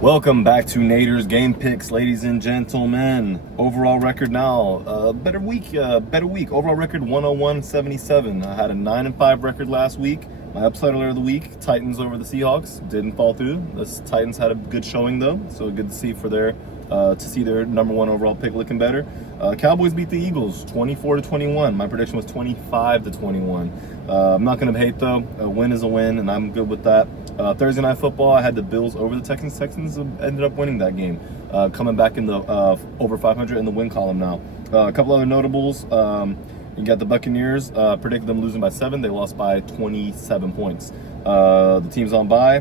Welcome back to Nader's Game Picks, ladies and gentlemen. Overall record now, better week. Overall record 101-77. I had a 9-5 record last week. My upside alert of the week: Titans over the Seahawks. Didn't fall through. The Titans had a good showing though, so good to see for their number one overall pick looking better. Cowboys beat the Eagles 24-21. My prediction was 25-21. I'm not gonna hate though. A win is a win, and I'm good with that. Thursday Night Football, I had the Bills over the Texans. Texans ended up winning that game, coming back in the over 500 in the win column now. A couple other notables. You got the Buccaneers, predicted them losing by 7. They lost by 27 points. The teams on bye.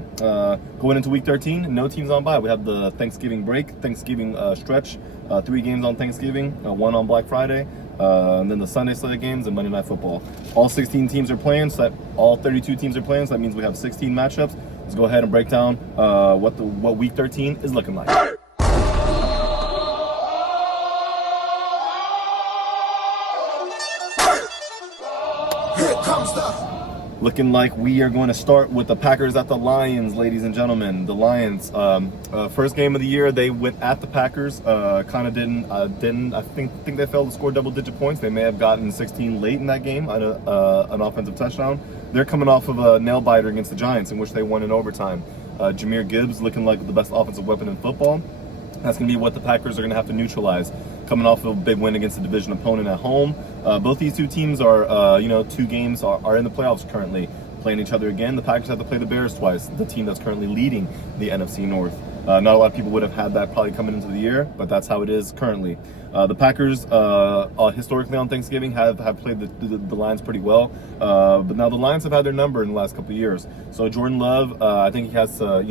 Going into week 13, no teams on bye. We have the Thanksgiving break, Thanksgiving stretch. 3 games on Thanksgiving, 1 on Black Friday. And then the Sunday slate of games and Monday Night Football. All 16 teams are playing, so all 32 teams are playing, so that means we have 16 matchups. Let's go ahead and break down what week 13 is looking like. Here comes the looking like we are going to start with the Packers at the Lions, ladies and gentlemen. The Lions, first game of the year, they went at the Packers. Kind of didn't. I think they failed to score double-digit points. They may have gotten 16 late in that game on an offensive touchdown. They're coming off of a nail biter against the Giants, in which they won in overtime. Jahmyr Gibbs looking like the best offensive weapon in football. That's going to be what the Packers are going to have to neutralize, coming off of a big win against a division opponent at home. Both these two teams are, 2 games are in the playoffs currently, playing each other again. The Packers have to play the Bears twice, the team that's currently leading the NFC North. Not a lot of people would have had that probably coming into the year, but that's how it is currently. The Packers, historically on Thanksgiving, have played the Lions pretty well, but now the Lions have had their number in the last couple of years. So Jordan Love, I think he has to,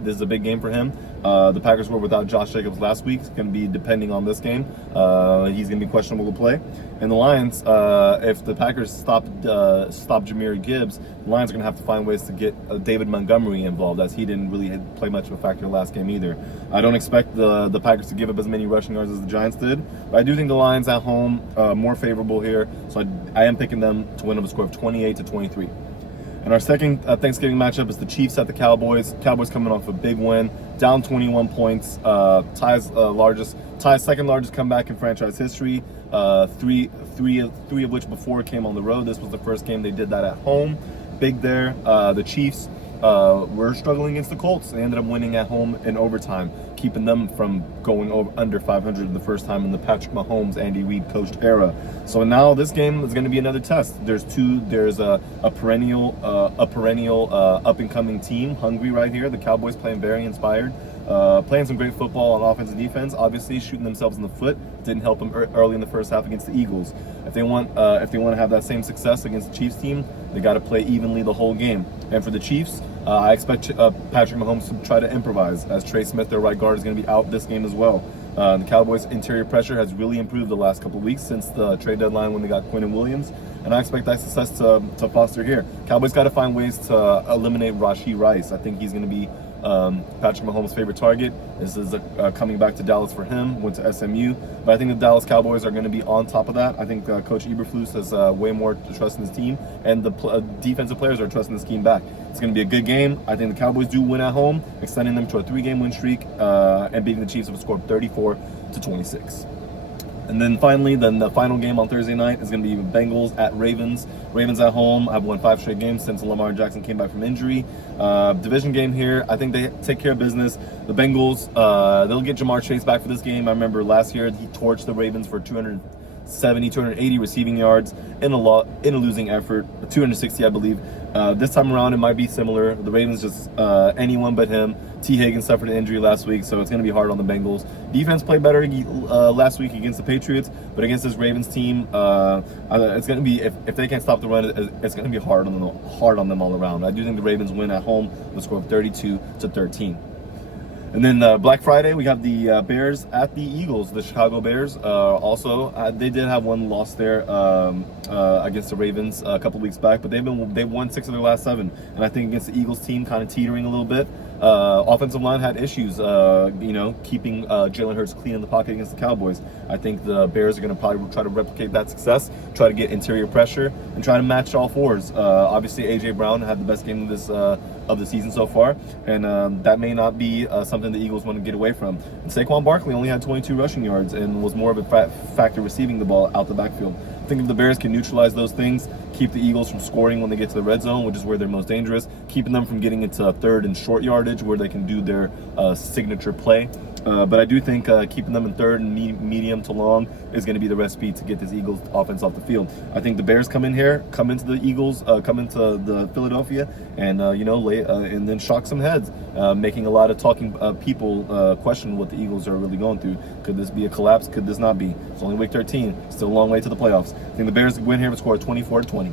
this is a big game for him. The Packers were without Josh Jacobs last week. It's going to be depending on this game. He's going to be questionable to play. And the Lions, if the Packers stop Jahmyr Gibbs, the Lions are going to have to find ways to get David Montgomery involved, as he didn't really play much of a factor last game either. I don't expect the Packers to give up as many rushing yards as the Giants did, but I do think the Lions at home more favorable here. So I am picking them to win over a score of 28-23. And our second Thanksgiving matchup is the Chiefs at the Cowboys. Cowboys coming off a big win, down 21 points, ties second largest comeback in franchise history. Three of which before came on the road. This was the first game they did that at home. Big there. The Chiefs were struggling against the Colts. They ended up winning at home in overtime, keeping them from going under 500 the first time in the Patrick Mahomes, Andy Reid coached era. So now this game is going to be another test. There's a perennial up and coming team, hungry right here. The Cowboys playing very inspired, playing some great football on offense and defense. Obviously shooting themselves in the foot didn't help them early in the first half against the Eagles. If they want to have that same success against the Chiefs team, they got to play evenly the whole game. And for the Chiefs, I expect Patrick Mahomes to try to improvise, as Trey Smith, their right guard, is going to be out this game as well. The Cowboys' interior pressure has really improved the last couple of weeks since the trade deadline when they got Quinnen Williams, and I expect that success to foster here. Cowboys got to find ways to eliminate Rashee Rice. I think he's going to be Patrick Mahomes' favorite target. This is coming back to Dallas for him, went to SMU. But I think the Dallas Cowboys are going to be on top of that. I think Coach Eberflus has way more trust in his team, and the defensive players are trusting the scheme back. It's going to be a good game. I think the Cowboys do win at home, extending them to a 3-game win streak, and beating the Chiefs with a score of 34-26. And then finally, the final game on Thursday night is going to be Bengals at Ravens. Ravens at home have won 5 straight games since Lamar Jackson came back from injury. Division game here. I think they take care of business. The Bengals, they'll get Jamar Chase back for this game. I remember last year he torched the Ravens for 280 receiving yards in a losing effort, 260 I believe. This time around it might be similar. The Ravens just anyone but him. T. Higgins suffered an injury last week, so it's going to be hard on the Bengals. Defense played better last week against the Patriots, but against this Ravens team, it's going to be, if they can't stop the run, it's going to be hard on them all around. I do think the Ravens win at home with a score of 32-13. And then Black Friday, we have the Bears at the Eagles. The Chicago Bears also, they did have one loss there against the Ravens a couple weeks back, but they've won 6 of their last 7. And I think against the Eagles team, kind of teetering a little bit. Offensive line had issues, keeping Jalen Hurts clean in the pocket against the Cowboys. I think the Bears are going to probably try to replicate that success, try to get interior pressure, and try to match all fours. Obviously, A.J. Brown had the best game of the season so far, and that may not be something the Eagles want to get away from. And Saquon Barkley only had 22 rushing yards and was more of a factor receiving the ball out the backfield. I think if the Bears can neutralize those things, keep the Eagles from scoring when they get to the red zone, which is where they're most dangerous, keeping them from getting into third and short yardage where they can do their signature play. But I do think keeping them in third and medium to long is going to be the recipe to get this Eagles offense off the field. I think the Bears come into the Eagles, come into the Philadelphia, and and then shock some heads, making a lot of talking people question what the Eagles are really going through. Could this be a collapse? Could this not be? It's only week 13, still a long way to the playoffs. I think the Bears win here and score 24-20.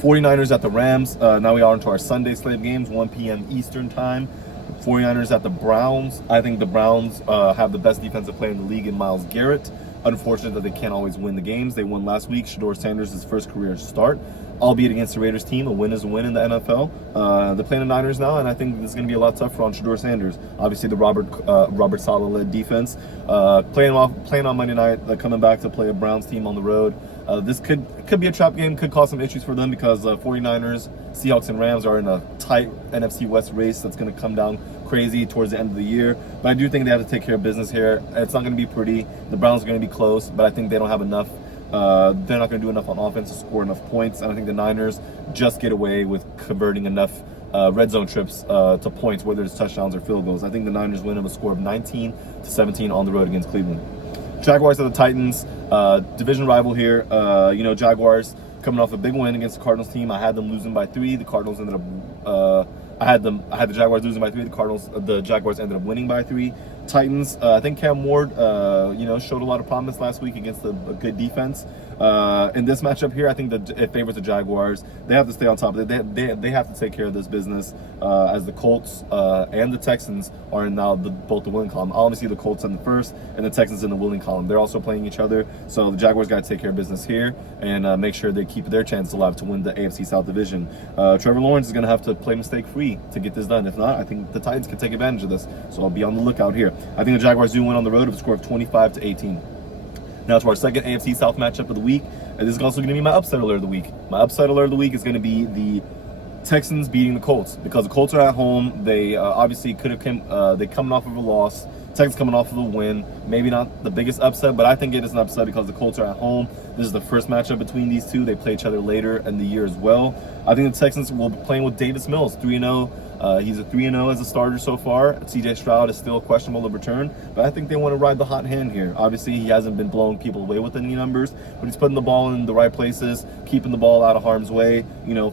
49ers at the Rams. Now we are into our Sunday slate of games, 1 p.m. Eastern time. 49ers at the Browns. I think the Browns have the best defensive player in the league in Myles Garrett. Unfortunate that they can't always win the games. They won last week. Shedeur Sanders' first career start, albeit against the Raiders team. A win is a win in the NFL. They're playing the Niners now, and I think this is going to be a lot tougher on Shedeur Sanders. Obviously, the Robert Saleh-led defense. Playing on Monday night, coming back to play a Browns team on the road. This could be a trap game, could cause some issues for them because 49ers, Seahawks, and Rams are in a tight NFC West race that's going to come down crazy towards the end of the year. But I do think they have to take care of business here. It's not going to be pretty. The Browns are going to be close, but I think they don't have enough. They're not going to do enough on offense to score enough points. And I think the Niners just get away with converting enough red zone trips to points, whether it's touchdowns or field goals. I think the Niners win with a score of 19-17 on the road against Cleveland. Jaguars at the Titans, division rival here. Jaguars coming off a big win against the Cardinals team. I had them losing by 3. The Cardinals ended up. I had the Jaguars losing by 3. The Jaguars ended up winning by 3. Titans. I think Cam Ward, showed a lot of promise last week against a good defense. In this matchup here, I think that it favors the Jaguars. They have to stay on top of it. They have to take care of this business as the Colts and the Texans are in now both the winning column. I only see the Colts in the first and the Texans in the winning column. They're also playing each other, so the Jaguars got to take care of business here and make sure they keep their chance alive to win the AFC South Division. Trevor Lawrence is going to have to play mistake-free to get this done. If not, I think the Titans can take advantage of this, so I'll be on the lookout here. I think the Jaguars do win on the road with a score of 25-18. Now to our second AFC South matchup of the week. And this is also going to be my upset alert of the week. My upset alert of the week is going to be the Texans beating the Colts because the Colts are at home. They obviously could have they coming off of a loss. Texans coming off of a win. Maybe not the biggest upset, but I think it is an upset because the Colts are at home. This is the first matchup between these two. They play each other later in the year as well. I think the Texans will be playing with Davis Mills, 3-0. He's a 3-0 as a starter so far. C.J. Stroud is still questionable to return, but I think they want to ride the hot hand here. Obviously, he hasn't been blowing people away with any numbers, but he's putting the ball in the right places, keeping the ball out of harm's way,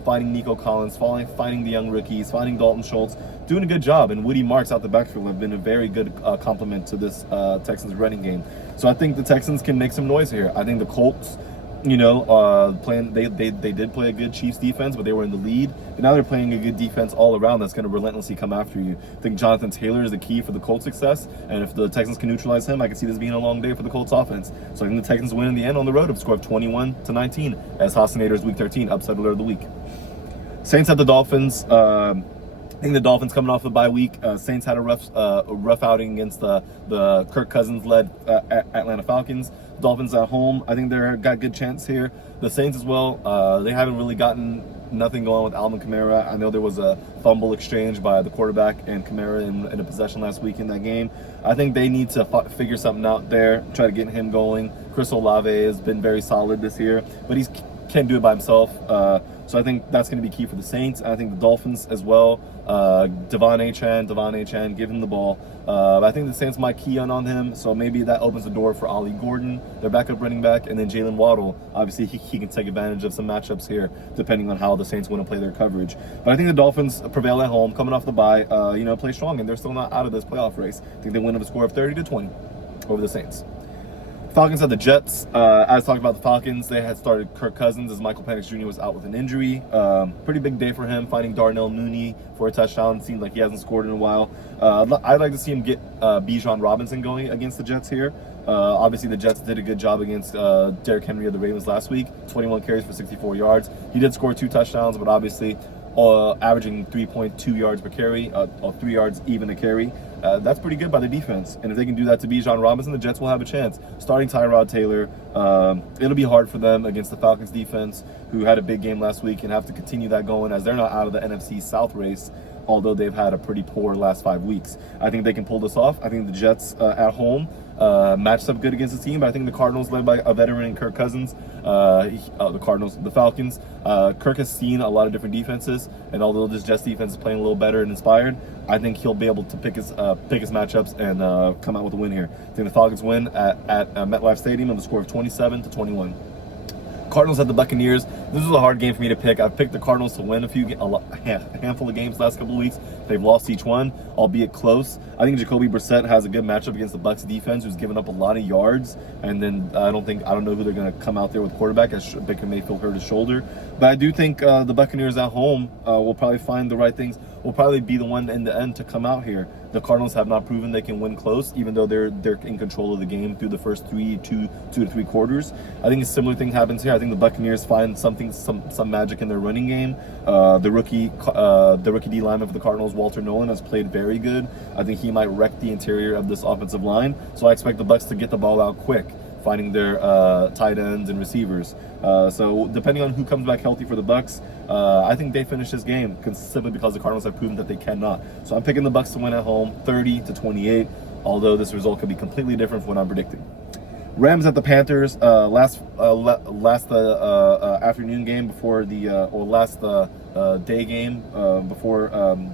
finding Nico Collins, finding the young rookies, finding Dalton Schultz, doing a good job. And Woody Marks out the backfield have been a very good complement to this Texans running game. So I think the Texans can make some noise here. I think the Colts, playing they did play a good Chiefs defense, but they were in the lead. But now they're playing a good defense all around that's going to relentlessly come after you. I think Jonathan Taylor is the key for the Colts' success, and if the Texans can neutralize him, I can see this being a long day for the Colts offense. So I think the Texans win in the end on the road with a score of 21-19 as Hassanators Week 13 upset alert of the week. Saints at the Dolphins. I think the Dolphins coming off the bye week. Saints had a rough outing against the Kirk Cousins-led Atlanta Falcons. Dolphins at home. I think they're got a good chance here. The Saints as well. They haven't really gotten nothing going with Alvin Kamara. I know there was a fumble exchange by the quarterback and Kamara in a possession last week in that game. I think they need to figure something out there, try to get him going. Chris Olave has been very solid this year, but he can't do it by himself. So I think that's going to be key for the Saints. I think the Dolphins as well. Devon Achane, give him the ball. But I think the Saints might key on him, so maybe that opens the door for Ollie Gordon, their backup running back, and then Jalen Waddle. Obviously, he can take advantage of some matchups here, depending on how the Saints want to play their coverage. But I think the Dolphins prevail at home, coming off the bye, play strong, and they're still not out of this playoff race. I think they win with a score of 30-20 over the Saints. Falcons had the Jets. As talked about the Falcons, they had started Kirk Cousins as Michael Penix Jr. was out with an injury. Pretty big day for him, finding Darnell Mooney for a touchdown. It seemed like he hasn't scored in a while. I'd like to see him get Bijan Robinson going against the Jets here. Obviously, the Jets did a good job against Derrick Henry of the Ravens last week. 21 carries for 64 yards. He did score 2 touchdowns, but obviously averaging 3.2 yards per carry, or 3 yards even a carry. That's pretty good by the defense. And if they can do that to Bijan Robinson, the Jets will have a chance. Starting Tyrod Taylor, it'll be hard for them against the Falcons defense, who had a big game last week, and have to continue that going as they're not out of the NFC South race, although they've had a pretty poor last 5 weeks. I think they can pull this off. I think the Jets at home matched up good against the team, but I think the Cardinals, led by a veteran Kirk Cousins, the Falcons, Kirk has seen a lot of different defenses, and although this Jets defense is playing a little better and inspired, I think he'll be able to pick his matchups and come out with a win here. I think the Falcons win at MetLife Stadium with a score of 27-21. Cardinals at the Buccaneers. This was a hard game for me to pick. I've picked the Cardinals to win a handful of games the last couple of weeks. They've lost each one, albeit close. I think Jacoby Brissett has a good matchup against the Bucs defense, who's given up a lot of yards. And then I don't know who they're going to come out there with quarterback, as Baker Mayfield hurt his shoulder. But I do think the Buccaneers at home will probably find the right things. Will probably be the one in the end to come out here. The Cardinals have not proven they can win close, even though they're in control of the game through the first two to three quarters. I think a similar thing happens here. I think the Buccaneers find some magic in their running game. The rookie D lineman for the Cardinals, Walter Nolan, has played very good. I think he might wreck the interior of this offensive line. So I expect the Bucs to get the ball out quick, finding their tight ends and receivers. So depending on who comes back healthy for the Bucs, I think they finish this game simply because the Cardinals have proven that they cannot. So I'm picking the Bucs to win at home, 30-28. Although this result could be completely different from what I'm predicting. Rams at the Panthers. Last afternoon game before last day game before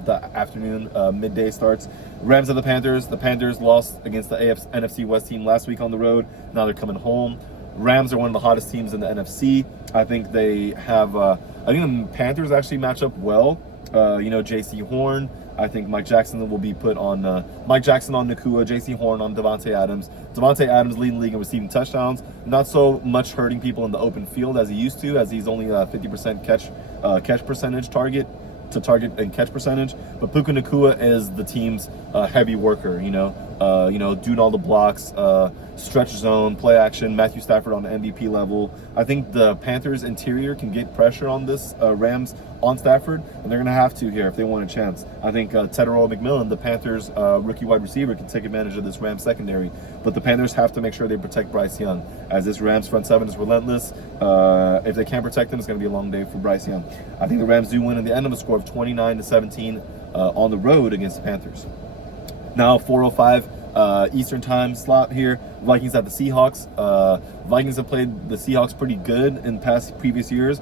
the afternoon midday starts. Rams at the Panthers. The Panthers lost against the NFC West team last week on the road. Now they're coming home. Rams are one of the hottest teams in the NFC. I think they have. I think the Panthers actually match up well. J.C. Horn. I think Mike Jackson will be put on Mike Jackson on Nakua, J.C. Horn on Devontae Adams. Devontae Adams leading the league in receiving touchdowns. Not so much hurting people in the open field as he used to, as he's only 50% catch percentage target and catch percentage. But Puka Nakua is the team's heavy worker. Doing all the blocks, stretch zone, play action. Matthew Stafford on the MVP level. I think the Panthers interior can get pressure on this Rams on Stafford, and they're going to have to here if they want a chance. I think Tedero McMillan, the Panthers rookie wide receiver, can take advantage of this Rams secondary. But the Panthers have to make sure they protect Bryce Young, as this Rams front seven is relentless. If they can't protect him, it's going to be a long day for Bryce Young. I think the Rams do win in the end of a score of 29-17 on the road against the Panthers. Now 4:05 Eastern time slot here. Vikings at the Seahawks. Vikings have played the Seahawks pretty good in previous years.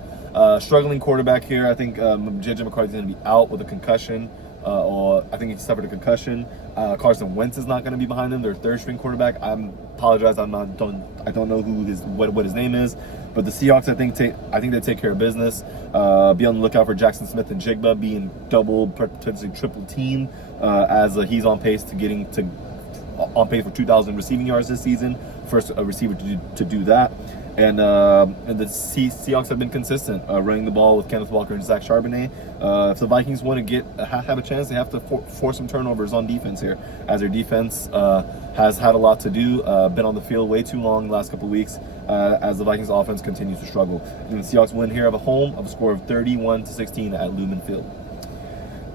Struggling quarterback here. I think J.J. McCarthy's going to be out with a concussion, or I think he suffered a concussion. Carson Wentz is not going to be behind him. Their third string quarterback. I apologize. I don't know what his name is. But the Seahawks, I think they take care of business. Be on the lookout for Jackson Smith and Jigba being double, potentially triple team, as he's on pace for 2,000 receiving yards this season. First receiver to do that. And the Seahawks have been consistent running the ball with Kenneth Walker and Zach Charbonnet. If the Vikings want to have a chance, they have to force some turnovers on defense here, as their defense has had a lot to do, been on the field way too long the last couple of weeks, as the Vikings offense continues to struggle. And the Seahawks win here at home of a score of 31-16 at Lumen Field.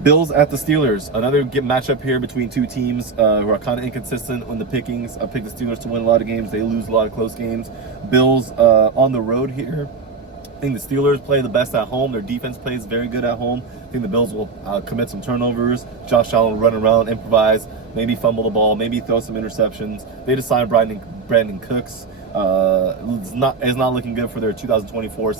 Bills at the Steelers. Another matchup here between two teams who are kind of inconsistent in the pickings. I picked the Steelers to win a lot of games. They lose a lot of close games. Bills on the road here. I think the Steelers play the best at home. Their defense plays very good at home. I think the Bills will commit some turnovers. Josh Allen will run around, improvise, maybe fumble the ball, maybe throw some interceptions. They just signed Brandon Cooks. It's not looking good for their 2024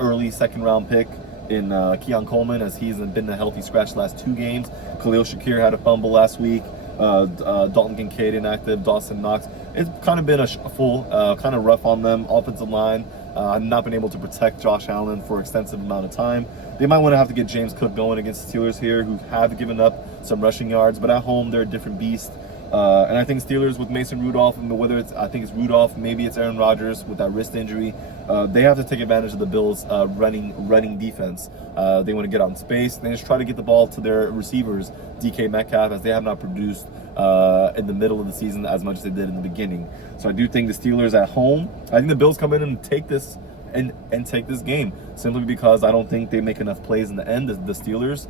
early second round pick in Keon Coleman, as he's been a healthy scratch the last 2 games. Khalil Shakir had a fumble last week. Dalton Kincaid inactive. Dawson Knox. It's kind of been a full, kind of rough on them. Offensive line not been able to protect Josh Allen for an extensive amount of time. They might want to have to get James Cook going against the Steelers here, who have given up some rushing yards, but at home they're a different beast. And I think Steelers with Mason Rudolph, and whether it's Rudolph, maybe it's Aaron Rodgers with that wrist injury, they have to take advantage of the Bills' running defense. They want to get out in space. They just try to get the ball to their receivers, DK Metcalf, as they have not produced in the middle of the season as much as they did in the beginning. So I do think the Steelers at home. I think the Bills come in and take this and take this game, simply because I don't think they make enough plays in the end. The Steelers,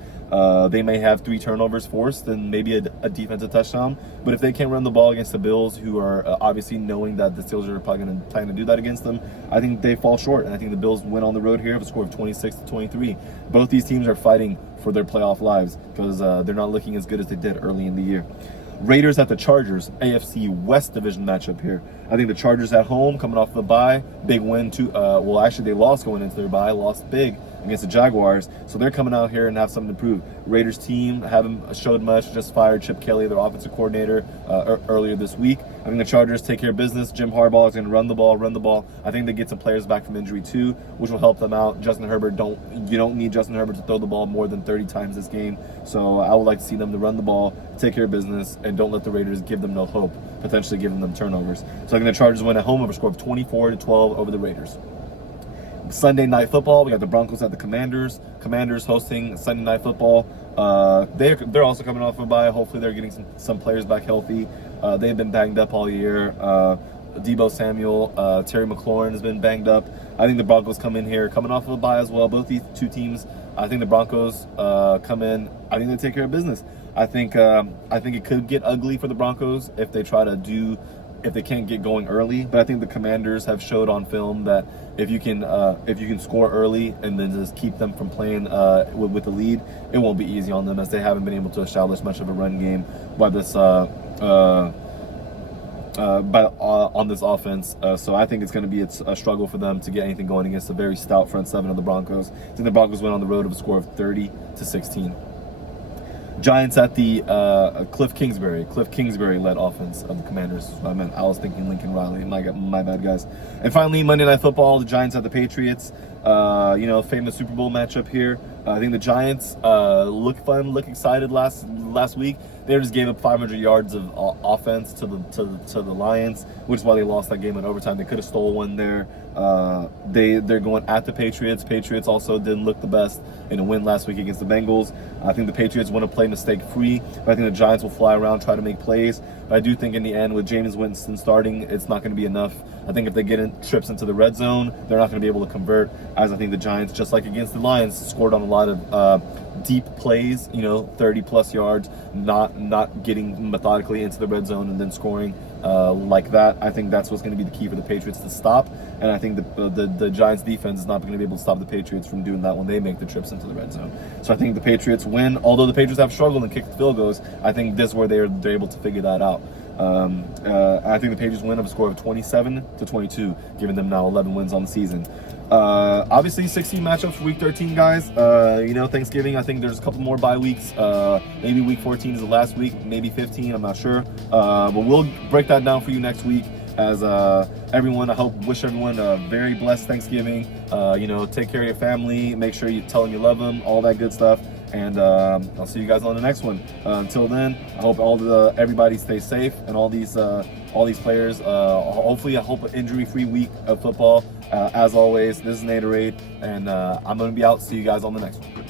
they may have 3 turnovers forced and maybe a defensive touchdown, but if they can't run the ball against the Bills, who are obviously knowing that the Steelers are probably going to plan to do that against them, I think they fall short, and I think the Bills win on the road here with a score of 26-23. Both these teams are fighting for their playoff lives because they're not looking as good as they did early in the year. Raiders at the Chargers, AFC West division matchup here. I think the Chargers at home, coming off the bye, big win to, well, actually they lost going into their bye, lost big against the Jaguars, so they're coming out here and have something to prove. Raiders team haven't showed much, just fired Chip Kelly, their offensive coordinator, earlier this week. I think the Chargers take care of business. Jim Harbaugh is going to run the ball. I think they get some players back from injury too, which will help them out. Justin Herbert, you don't need Justin Herbert to throw the ball more than 30 times this game, so I would like to see them to run the ball, take care of business, and don't let the Raiders give them no hope, potentially giving them turnovers. So I think the Chargers win at home over a score of 24-12 over the Raiders. Sunday Night Football, we got the Broncos at the Commanders. Commanders hosting Sunday Night Football. They're also coming off a bye. Hopefully they're getting some players back healthy. They've been banged up all year. Deebo Samuel, Terry McLaurin has been banged up. I think the Broncos come in here coming off of a bye as well. Both these two teams, I think the Broncos come in. I think they take care of business. I think it could get ugly for the Broncos if they can't get going early, but I think the Commanders have showed on film that if you can score early and then just keep them from playing with the lead, it won't be easy on them, as they haven't been able to establish much of a run game by this on this offense. So I think it's going to be a struggle for them to get anything going against a very stout front seven of the Broncos. I think the Broncos went on the road of a score of 30-16. Giants at the Cliff Kingsbury led offense of the Commanders. I was thinking Lincoln Riley. My bad, guys. And finally, Monday Night Football, the Giants at the Patriots. Famous Super Bowl matchup here. I think the Giants look fun, look excited last week. They just gave up 500 yards of offense to the Lions, which is why they lost that game in overtime. They could have stole one there. They're going at the Patriots. Patriots also didn't look the best in a win last week against the Bengals. I think the Patriots want to play mistake-free, but I think the Giants will fly around, try to make plays. But I do think in the end, with Jameis Winston starting, it's not going to be enough. I think if they get trips into the red zone, they're not going to be able to convert, as I think the Giants, just like against the Lions, scored on a lot of deep plays, 30-plus yards, not getting methodically into the red zone and then scoring like that. I think that's what's going to be the key for the Patriots to stop, and I think the Giants defense is not going to be able to stop the Patriots from doing that when they make the trips into the red zone. So I think the Patriots win. Although the Patriots have struggled and kicked field goals, I think this is where they're able to figure that out. I think the Patriots win of a score of 27-22, giving them now 11 wins on the season. Obviously 16 matchups for week 13, guys. Thanksgiving, I think there's a couple more bye weeks. Maybe week 14 is the last week, maybe 15, I'm not sure. But we'll break that down for you next week. As wish everyone a very blessed Thanksgiving. Take care of your family, make sure you tell them you love them, all that good stuff. And I'll see you guys on the next one. Until then, I hope everybody stays safe, and all these players. Hopefully, I hope an injury-free week of football. As always, this is Naderade, and I'm gonna be out. See you guys on the next one.